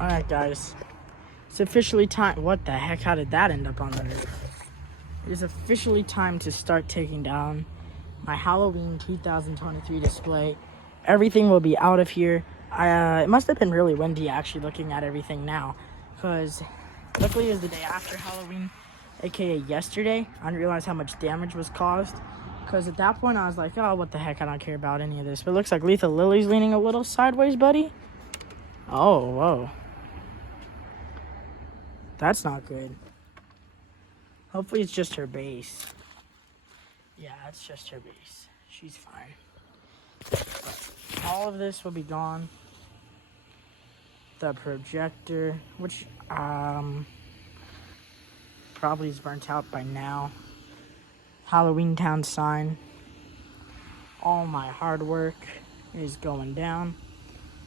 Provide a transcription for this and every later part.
Alright, guys. It's officially time. What the heck? How did that end up on the roof? It is officially time to start taking down my Halloween 2023 display. Everything will be out of here. It must have been really windy actually looking at everything now, because luckily it was the day after Halloween, aka yesterday. I didn't realize how much damage was caused, because at that point I was like, oh, what the heck, I don't care about any of this. But it looks like Lethal Lily's leaning a little sideways, buddy. Oh, whoa. That's not good. Hopefully it's just her base. Yeah, it's just her base. She's fine. But all of this will be gone. The projector, which probably is burnt out by now. Halloween Town sign. All my hard work is going down.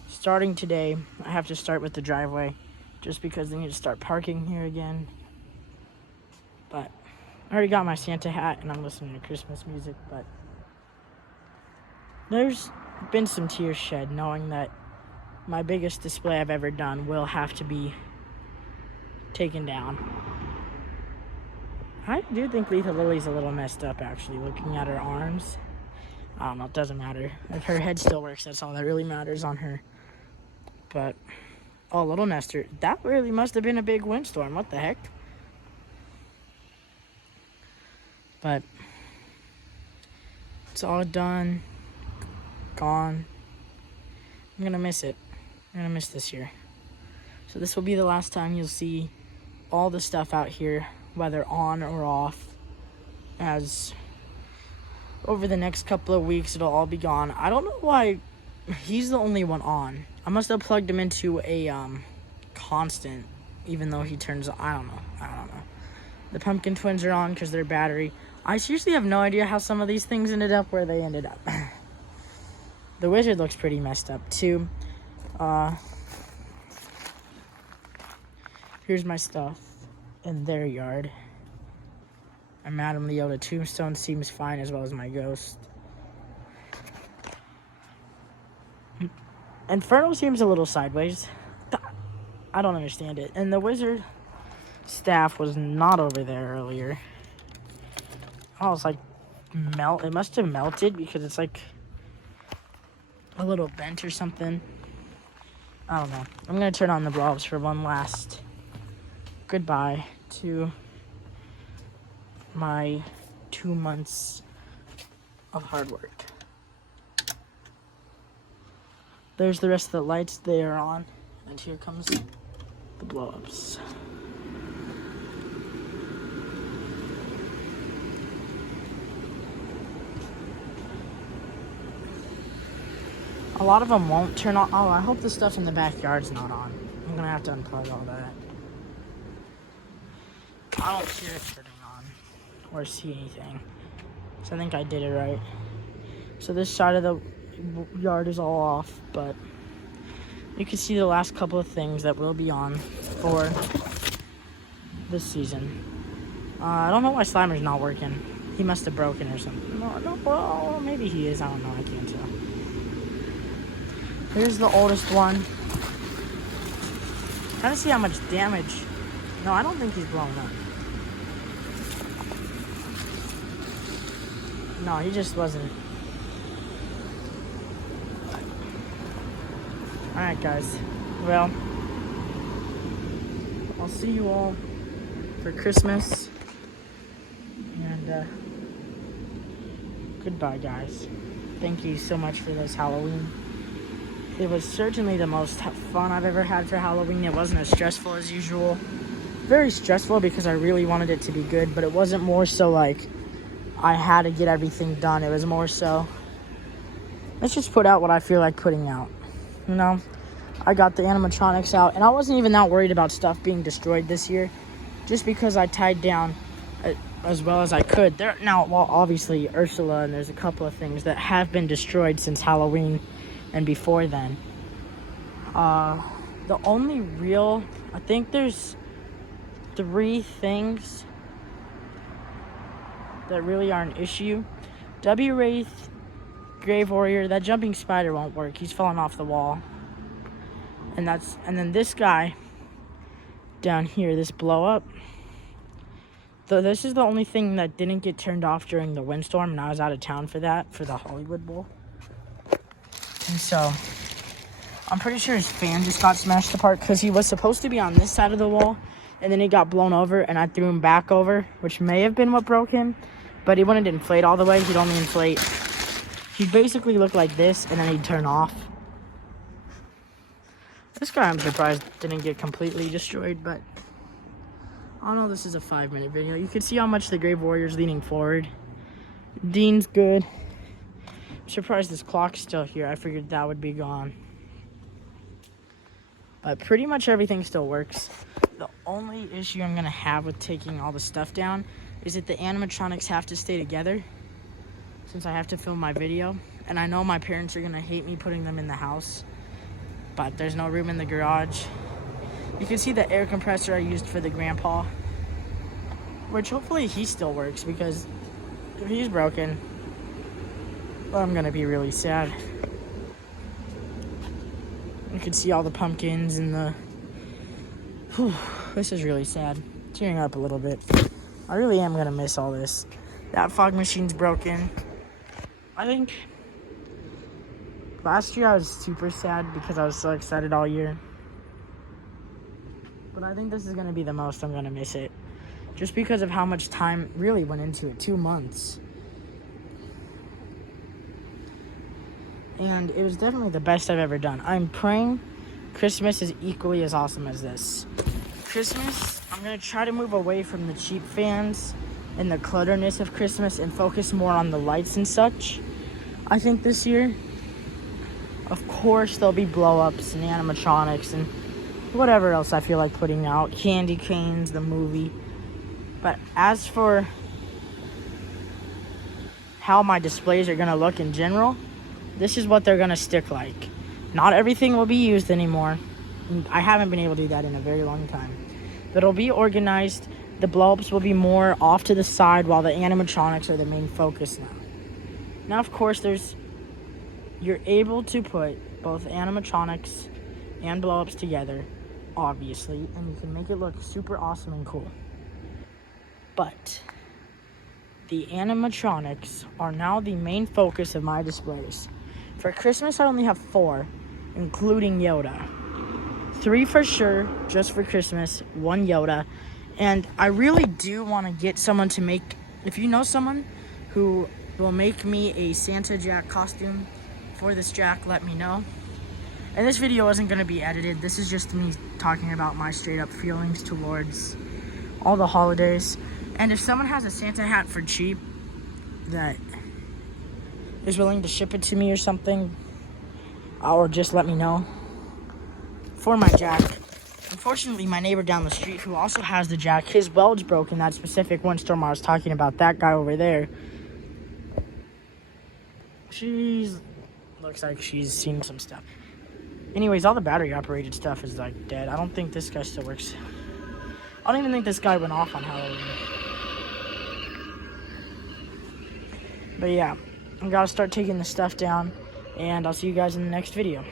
Starting today, I have to start with the driveway, just because they need to start parking here again. But I already got my Santa hat and I'm listening to Christmas music, but there's been some tears shed knowing that my biggest display I've ever done will have to be taken down. I do think Lethal Lily's a little messed up, actually, looking at her arms. I don't know, it doesn't matter. If her head still works, that's all that really matters on her. But, oh, Little Nester, that really must have been a big windstorm. What the heck? But it's all done, gone. I'm gonna miss it. I'm gonna miss this year. So this will be the last time you'll see all the stuff out here, whether on or off, as over the next couple of weeks it'll all be gone. I don't know why he's the only one on. I must have plugged him into a constant, even though he turns on. I don't know. The Pumpkin Twins are on because their battery. I seriously have no idea how some of these things ended up where they ended up. The Wizard looks pretty messed up too. Here's my stuff in their yard. My Madame Leota tombstone seems fine, as well as my ghost. Inferno seems a little sideways. I don't understand it. And the Wizard staff was not over there earlier. Oh, it's like it must have melted because it's like a little bent or something. I don't know. I'm gonna turn on the blobs for one last goodbye to my 2 months of hard work. There's the rest of the lights. They are on, and here comes the blow-ups. A lot of them won't turn on. Oh, I hope the stuff in the backyard's not on. I'm gonna have to unplug all that. I don't hear it turning on or see anything, so I think I did it right. So this side of the yard is all off, but you can see the last couple of things that will be on for this season. I don't know why Slimer's not working. He must have broken or something. No, well, maybe he is. I don't know. I can't tell. Here's the oldest one. Trying to see how much damage. No, I don't think he's blowing up. No, he just wasn't. Alright, guys. Well, I'll see you all for Christmas. And, goodbye, guys. Thank you so much for this Halloween. It was certainly the most fun I've ever had for Halloween. It wasn't as stressful as usual. Very stressful because I really wanted it to be good, but it wasn't more so like I had to get everything done. It was more so, let's just put out what I feel like putting out. You know, I got the animatronics out, and I wasn't even that worried about stuff being destroyed this year, just because I tied down as well as I could. Now, well, obviously Ursula, and there's a couple of things that have been destroyed since Halloween and before then. The only real, I think there's 3 things that really are an issue. W. Wraith, Grave Warrior, that jumping spider won't work. He's falling off the wall. And then this guy down here, this blow up. So this is the only thing that didn't get turned off during the windstorm, and I was out of town for that, for the Hollywood Bowl. And so I'm pretty sure his fan just got smashed apart because he was supposed to be on this side of the wall, and then he got blown over, and I threw him back over, which may have been what broke him, but he wouldn't inflate all the way. He'd only inflate. He'd basically look like this, and then he'd turn off. This guy, I'm surprised, didn't get completely destroyed, but I don't know, this is a 5-minute video. You can see how much the Grave Warrior's leaning forward. Dean's good. I'm surprised this clock's still here. I figured that would be gone. But pretty much everything still works. The only issue I'm going to have with taking all the stuff down is that the animatronics have to stay together since I have to film my video. And I know my parents are going to hate me putting them in the house, but there's no room in the garage. You can see the air compressor I used for the grandpa, which hopefully he still works, because if he's broken, well, I'm gonna be really sad. You can see all the pumpkins and the... Whew, this is really sad. Tearing up a little bit. I really am gonna miss all this. That fog machine's broken. I think last year I was super sad because I was so excited all year. But I think this is going to be the most I'm going to miss it. Just because of how much time really went into it. 2 months. And it was definitely the best I've ever done. I'm praying Christmas is equally as awesome as this. Christmas, I'm going to try to move away from the cheap fans and the clutterness of Christmas and focus more on the lights and such. I think this year, of course, there'll be blow-ups and animatronics and whatever else I feel like putting out. Candy canes, the movie. But as for how my displays are going to look in general, this is what they're going to stick like. Not everything will be used anymore. I haven't been able to do that in a very long time. But it'll be organized. The blow-ups will be more off to the side while the animatronics are the main focus now. Now, of course, you're able to put both animatronics and blow-ups together, obviously, and you can make it look super awesome and cool. But the animatronics are now the main focus of my displays. For Christmas, I only have 4, including Yoda. 3 for sure, just for Christmas, 1 Yoda. And I really do want to get someone to make, if you know someone who will make me a Santa Jack costume for this Jack, let me know. And this video isn't going to be edited. This is just me talking about my straight up feelings towards all the holidays. And if someone has a Santa hat for cheap that is willing to ship it to me or something, or just let me know for my Jack. Unfortunately, my neighbor down the street who also has the Jack, his weld's broken. That specific windstorm I was talking about, that guy over there, looks like she's seen some stuff. Anyways, all the battery operated stuff is like dead. I don't think this guy still works. I don't even think this guy went off on Halloween. But yeah, I gotta start taking the stuff down, and I'll see you guys in the next video.